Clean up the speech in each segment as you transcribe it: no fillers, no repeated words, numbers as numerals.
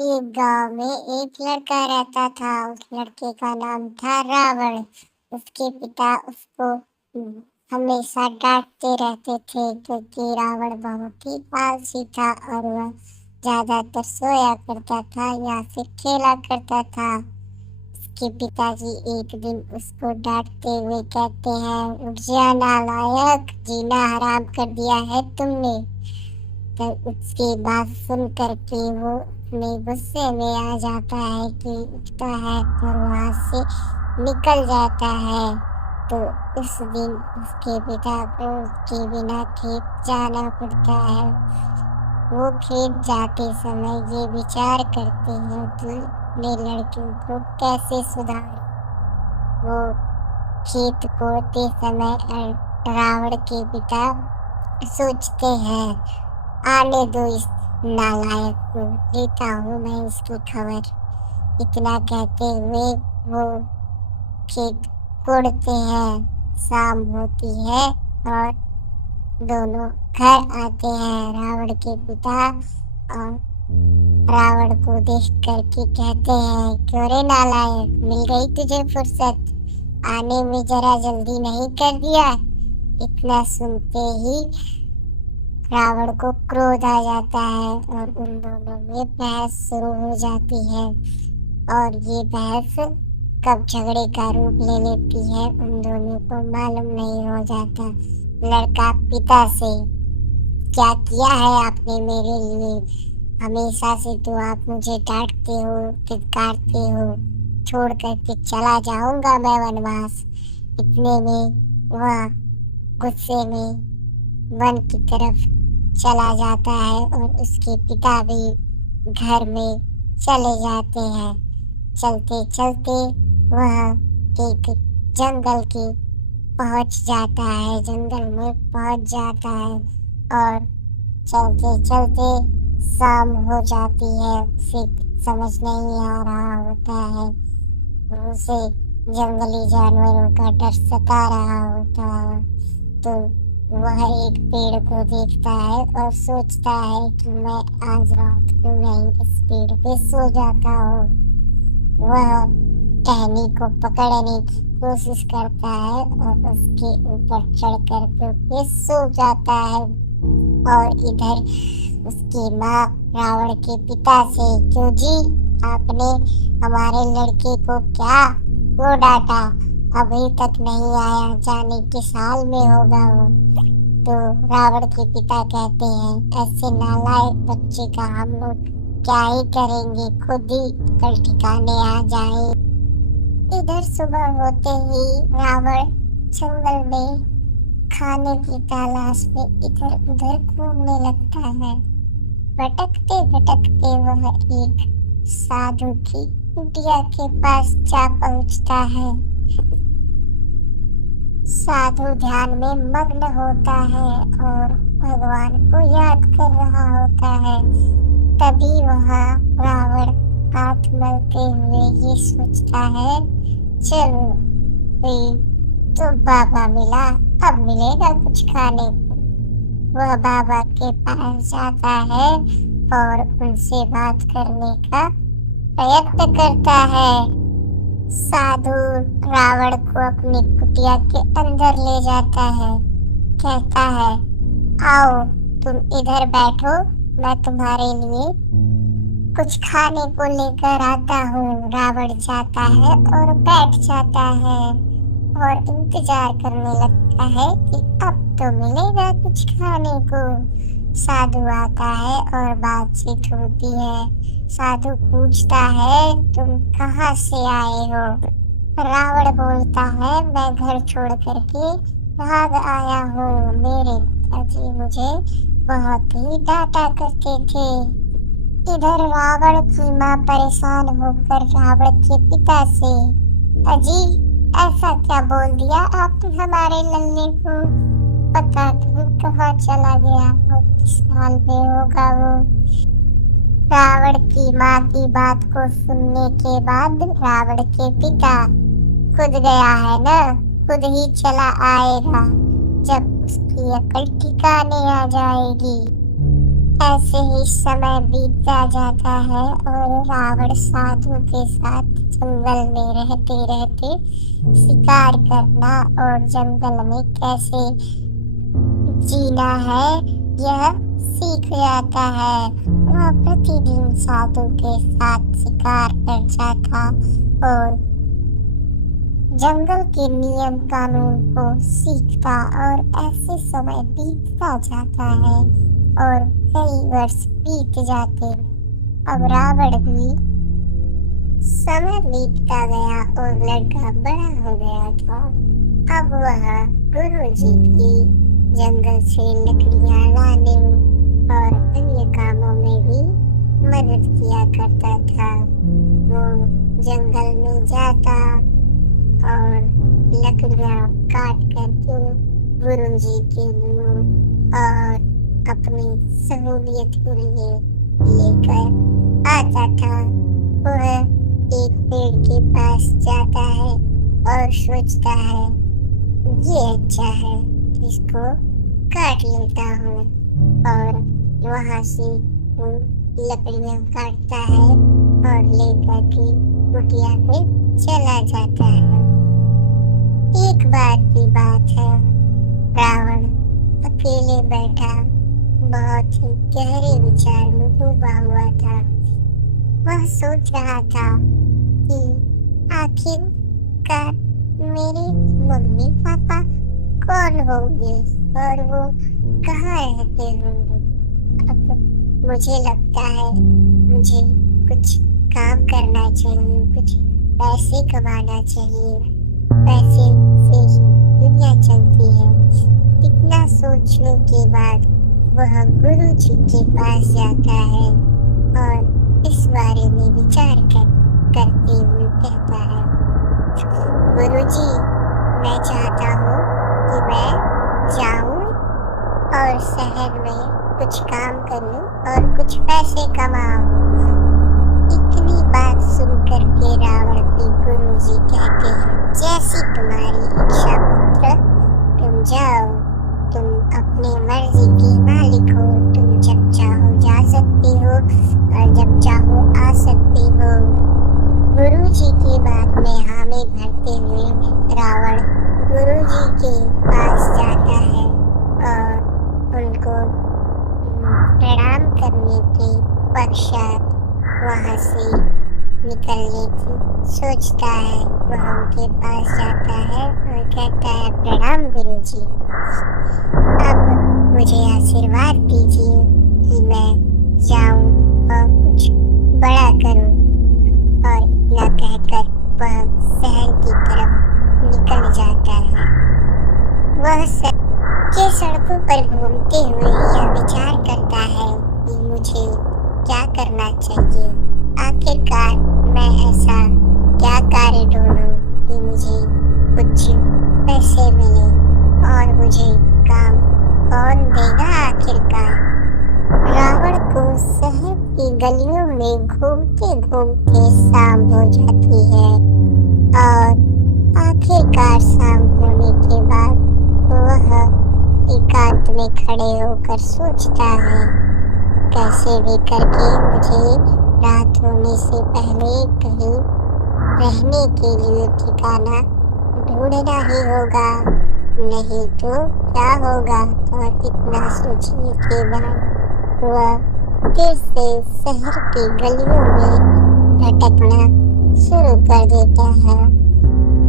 एक गांव में एक लड़का रहता था। उस लड़के का नाम था रावण। उसके पिता उसको हमेशा डांटते रहते थे क्योंकि रावण बहुत ही आलसी था और वह ज्यादातर सोया करता था या फिर खेला करता था। उसके पिताजी एक दिन उसको डांटते हुए कहते हैं, उठ जा नालायक, जीना हराम कर दिया है तुमने। तो उसकी बात सुन करके वो अपने गुस्से में आ जाता है कि उठता है और वहां से निकल जाता है। तो उस दिन उसके पिता को उसके बिना खेत जाना पड़ता है। वो खेत जाते समय ये विचार करते हैं कि अपने लड़के को कैसे सुधार। वो खेत कोड़ते समय रावण के पिता सोचते हैं, आने दो इस नालायक को, लेता हूँ मैं इसकी खबर। इतना कहते हुए वो खेत कोड़ते हैं। शाम होती है और दोनों घर आते हैं। रावण के पिता और रावण को देख करके कहते हैं, क्यों रे नालायक, मिल गई तुझे फुर्सत, आने में जरा जल्दी नहीं कर दिया। इतना सुनते ही रावण को क्रोध आ जाता है और उन दोनों में बहस शुरू हो जाती है। और ये बहस कब झगड़े का रूप ले लेती है उन दोनों को मालूम नहीं हो जाता। लड़का पिता से, क्या किया है आपने मेरे लिए? हमेशा से तो आप मुझे डांटते हो, धिक्कारते हो, छोड़ करके चला जाऊंगा मैं वनवास। इतने में वह गुस्से में वन की तरफ चला जाता है और उसके पिता भी घर में चले जाते हैं। चलते चलते वह एक जंगल के पहुंच जाता है, जंगल में पहुंच जाता है और चलते चलते शाम हो जाती है। उसे समझ नहीं आ रहा होता है, उसे जंगली जानवरों का डर सता रहा होता है। तो वह एक पेड़ को देखता है और सोचता है कि मैं आज रात को यहीं इस पेड़ पे सो जाता हूँ। वह टहनी को पकड़ने की कोशिश करता है और उसके ऊपर चढ़ कर के सो जाता है। और इधर उसकी माँ रावण के पिता से, क्यों जी, आपने हमारे लड़के को क्या वो डांटा, अभी तक नहीं आया, जाने के साल में होगा वो। तो रावण के पिता कहते हैं, ऐसे नालायक बच्चे का हम लोग क्या ही करेंगे, खुद ही कल ठिकाने आ जाए। इधर सुबह होते ही रावण जंगल में खाने की तलाश में इधर उधर घूमने लगता है। भटकते भटकते वह एक साधु की कुटिया के पास जा पहुंचता है। साधु ध्यान में मग्न होता है और भगवान को याद कर रहा होता है। तभी वह रावण हाथ मलते हुए ये सोचता है, चलो तो बाबा मिला, अब मिलेगा कुछ खाने को। वह बाबा के पास जाता है और उनसे बात करने का प्रयत्न करता है। साधु रावण को अपनी कुटिया के अंदर ले जाता है, कहता है, आओ तुम इधर बैठो, मैं तुम्हारे लिए कुछ खाने को लेकर आता हूँ। रावण जाता है और बैठ जाता है और इंतजार करने लगता है कि अब तो मिलेगा कुछ खाने को। साधु आता है और बातचीत होती है। साधु पूछता है, तुम कहाँ से आए हो? रावण बोलता है, मैं घर छोड़ करके भाग आया हूँ। मेरे पिताजी मुझे बहुत ही डांटा करते थे। इधर रावण की माँ परेशान होकर रावण के पिता से, अजी ऐसा क्या बोल दिया आपने हमारे लल्ले को? पता नहीं कहाँ चला गया हो, किस हाल में होगा वो। रावण की माँ की बात को सुनने के बाद रावण के पिता, खुद गया है ना, खुद ही चला आएगा जब उसकी अकल ठिकाने आ जाएगी। ऐसे ही समय बीतता जाता है और रावण साधु के साथ जंगल में रहते रहते शिकार करना और जंगल में कैसे जीना है यह सीख जाता है। वह प्रतिदिन साधु के साथ शिकार करता था और जंगल के नियम कानून को सीखता और ऐसे समय बीतता जाता है और कई वर्ष बीत जाते। अब रावण भी समय बीतता गया और लड़का बड़ा हो गया था। अब वह गुरु जी की जंगल से लकड़ियां लाने और अन्य कामों में भी मदद किया करता था। वो जंगल में जाता और लकड़ियां काट करके गुरु जी के लिए और अपनी सहूलियत के लिए लेकर आता था। वह एक पेड़ के पास जाता है और सोचता है ये अच्छा है, इसको काट लेता हूँ और वहां से वो लकड़ियां काटता है और लेकर के कुटिया पे चला जाता है। एक बार की बात है, रावण अकेले बैठा बहुत ही गहरे विचार में डूबा हुआ था। वह सोच रहा था कि आखिरकार मेरे मम्मी पापा कौन होंगे और वो कहाँ रहते होंगे। अब मुझे लगता है मुझे कुछ काम करना चाहिए, कुछ पैसे कमाना चाहिए, पैसे से ही दुनिया चलती है। इतना सोचने के बाद वह गुरु जी के पास जाता है और इस बारे में विचार करते हुए कहता है, गुरु जी, मैं चाहता हूँ कि मैं जाऊँ और शहर में कुछ काम करूँ और कुछ पैसे कमाऊँ। इतनी बात सुनकर के रावण के गुरु जी कहते हैं, जैसी तुम्हारी इच्छा पुत्र, तुम जाओ, तुम अपने मर्जी के मालिक हो, तुम जब चाहो जा सकती हो और जब चाहो आ सकती हो। गुरु जी की बात में हामी भरते हुए रावण गुरु जी के पास जाता है और उनको प्रणाम करने के पश्चात वहां से निकलने की सोचता है। वह उनके पास जाता है और कहता है, प्रणाम गुरु जी, अब मुझे आशीर्वाद दीजिए कि मैं जाऊं और कुछ बड़ा करूं। और इतना कहकर वह शहर की तरफ निकल जाता है। वह के सड़कों पर घूमते हुए यह विचार करता है कि मुझे क्या करना चाहिए। आखिरकार मैं ऐसा क्या कार्य ढूंढूं कि मुझे कुछ पैसे मिले और मुझे काम कौन देगा आखिरकार। रावण को शहर की गलियों में घूमते घूमते शाम हो जाती है और आखिरकार शाम होने के बाद वह एकांत में खड़े होकर सोचता है, कैसे भी करके मुझे रात होने से पहले कहीं रहने के लिए ठिकाना ढूंढना ही होगा, नहीं तो क्या होगा। और इतना सोचने के बाद वह फिर से शहर की गलियों में भटकना शुरू कर देता है।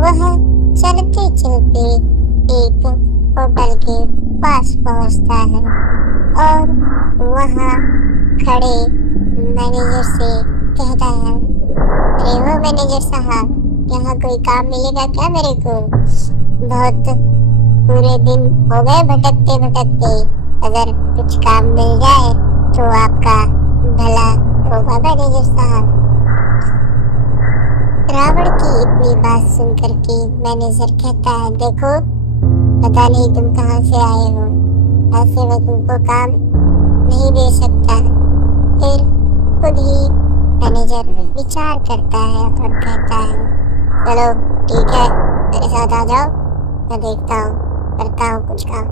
वह चलते चलते एक होटल के पास पहुंचता है और वहां खड़े मैनेजर से कहता है, अरे वो मैनेजर साहब, यहाँ कोई काम मिलेगा क्या मेरे को? बहुत पूरे दिन हो गए भटकते भटकते, अगर कुछ काम मिल जाए तो आपका भला होगा मैनेजर साहब। रावण की इतनी बात सुन करके मैनेजर कहता है, देखो पता नहीं तुम कहाँ से आए हो, ऐसे में तुमको काम नहीं दे सकता। फिर खुद ही मैनेजर विचार करता है और कहता है, चलो ठीक है, मेरे साथ आ जाओ, मैं देखता हूँ, करता हूँ कुछ काम,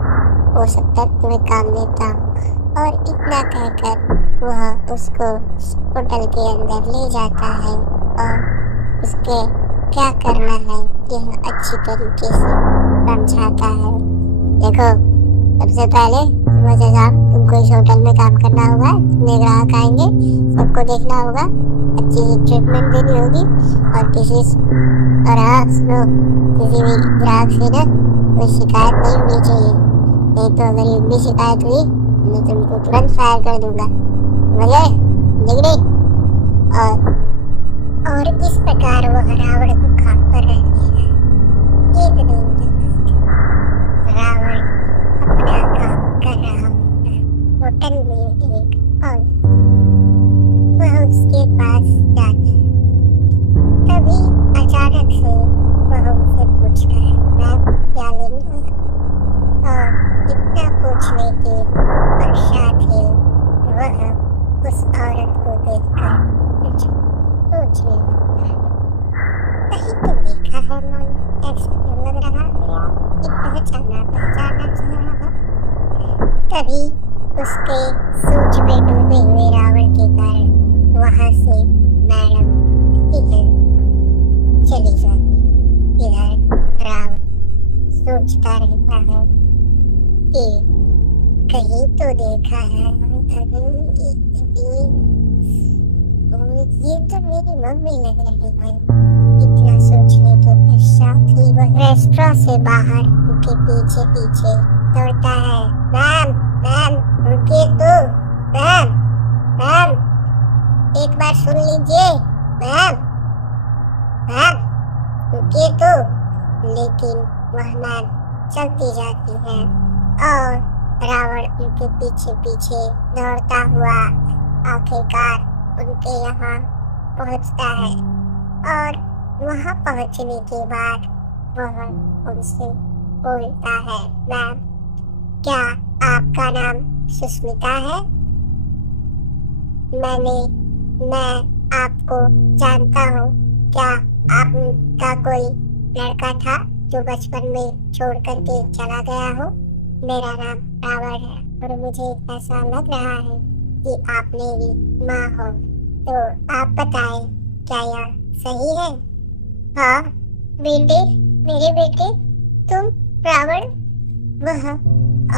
हो सकता है तुम्हें काम देता हूँ। और इतना कहकर वह उसको होटल के अंदर ले जाता है और उसके क्या करना है यह अच्छी तरीके से समझाता है। देखो, सबसे पहले सुबह से शाम तुमको इस होटल में काम करना होगा, कितने ग्राहक आएंगे सबको देखना होगा, अच्छी ट्रीटमेंट देनी होगी और हाँ सुनो, किसी भी ग्राहक से ना कोई शिकायत नहीं होनी चाहिए, नहीं तो अगर एक भी शिकायत हुई मैं तुमको तुरंत फायर कर दूंगा, समझे? डिग्री और इस प्रकार वह रावण को काम पर रख देगा। एक दिन रावण अपना काम कर रहा होता होटल में एक और वह उसके पास जाता है। तभी अचानक से वह उससे पूछता है, मैं क्या लेंगे? और इतना पूछने के पश्चात ही वह उस औरत को देखकर कुछ सोचने लगता है। कहीं तो देखा है मैंने, ऐसा क्यों लग रहा है कि पहचाना सा रहा है। तभी उसके सोच में डूबे हुए रावण के कारण वहां से मैडम इधर चली जाती। इधर रावण सोचता रहता है कि कहीं तो देखा है, ये तो मेरी मम्मी लग रही है। इतना सोचने के पश्चात ही वह रेस्टोरेंट से बाहर उनके पीछे पीछे दौड़ता है। मैम मैम रुकिए तो, मैम मैम एक बार सुन लीजिए, मैम मैम रुकिए तो। लेकिन वह मैम चलती जाती है और रावण उनके पीछे पीछे दौड़ता हुआ आखिरकार उनके यहाँ पहुँचता है और वहाँ पहुँचने के बाद वह उनसे बोलता है, मैम क्या आपका नाम सुष्मिता है? मैं आपको जानता हूँ। क्या आपका कोई लड़का था जो बचपन में छोड़ करके चला गया हो? मेरा नाम रावण है और मुझे ऐसा लग रहा है कि आप मेरी माँ हो, तो आप बताएं क्या यह सही है? हाँ बेटे, मेरे बेटे तुम रावण? वह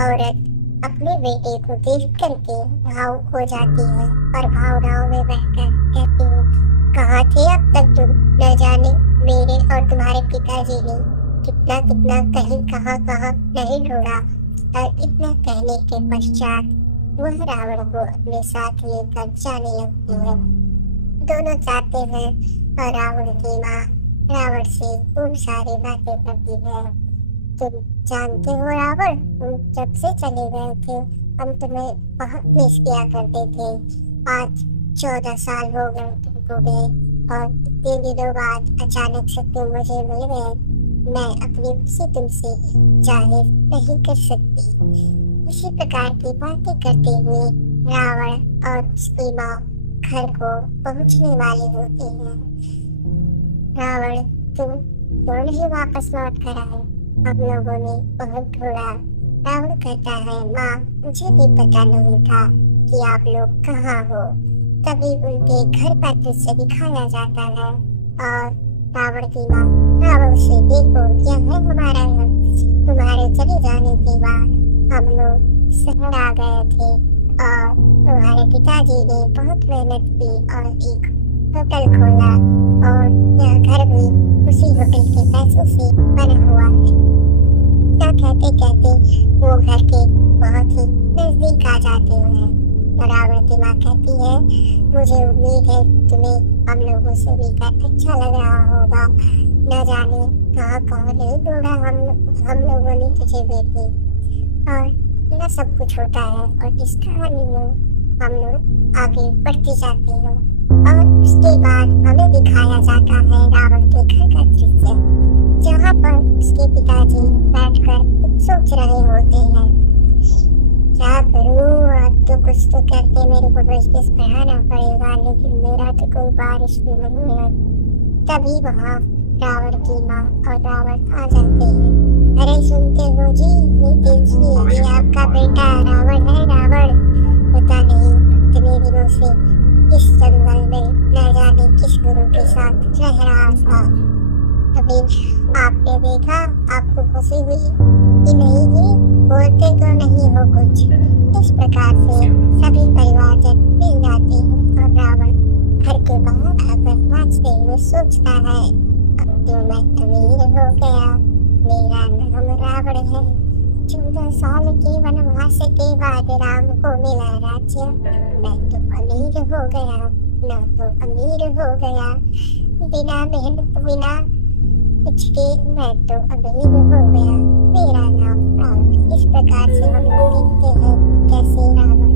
औरत अपने बेटे को देख करके भावुक हो जाती है और भावनाओं में बहकर कहती है, कहाँ थे अब तक तुम? न जाने मेरे और तुम्हारे पिताजी ने कितना कितना कहीं कहाँ कहाँ नहीं ढूंढा। और इतना कहने के पश्चात वह रावण को अपने साथ लेकर जाने लगती है। दोनों जाते हैं और रावण की माँ रावण से खूब सारी बातें करती है। तुम जानते हो रावण, तुम जब से चले गए थे हम तुम्हें बहुत मिस किया करते थे। आज 14 साल हो गए तुमको गए और 3 दिनों बाद अचानक से तुम मुझे मिल गए। मैं अपनी खुशी तुमसे जाहिर नहीं कर सकती। इसी प्रकार की बातें करते हुए रावण और उसकी माँ घर को पहुंचने वाले होते हैं। रावण तुम क्यों नहीं वापस लौट कर आए? हम लोगों ने बहुत ढूंढा। रावण कहता है, माँ मुझे भी पता नहीं था कि आप लोग कहाँ हो। तभी उनके घर का दृश्य दिखाया जाता है और रावण की माँ रावण से, देखो क्या है हमारा घर। तुम्हारे चले जाने के बाद हम लोग शहर आ गए थे और तुम्हारे पिताजी ने बहुत मेहनत की और एक होटल खोला और यह घर भी उसी होटल के पैसों से बना हुआ है। क्या कहते कहते वो घर के बहुत ही नजदीक आ जाते हैं। रावण की माँ कहती है, मुझे उम्मीद है तुम्हें हम लोगों से मिलकर अच्छा लग रहा होगा। न जाने कहाँ कहाँ नहीं ढूंढा हम लोगों ने तुझे बेटे। और न सब कुछ होता है और इस कहानी में हम लोग आगे बढ़ते जाते हैं और उसके बाद हमें दिखाया जाता है रावण के घर का दृश्य, जहाँ पर उसके पिताजी बैठकर कुछ सोच रहे होते हैं। क्या करूँ, अब तो कुछ तो करके मेरे को बिजनेस बढ़ाना पड़ेगा, लेकिन मेरा तो कोई बारिश भी नहीं है। तभी वहाँ रावण की माँ और रावण आ जाते हैं। अरे सुनते हो जी, ये देखिए ये आपका बेटा रावण है। रावण पता नहीं इतने दिनों से किस जंगल में न जाने किस गुरु के साथ रह रहा था। अभी आपने देखा, आपको खुशी हुई कि नहीं जी, बोलते क्यों नहीं हो कुछ। इस प्रकार से सभी परिवारजन मिल जाते हैं और रावण घर के बाहर आकर नाचते हुए सोचता है, अब तो मैं अमीर हो गया, मेरा नाम रावण है। 14 साल के वनवास के बाद राम को मिला राज्य, मैं तो अमीर हो गया, मैं तो अमीर हो गया, बिना मेहनत बिना कुछ के मैं तो अमीर हो गया, मेरा नाम रावण। इस प्रकार से हम लोग देखते हैं कैसे रावण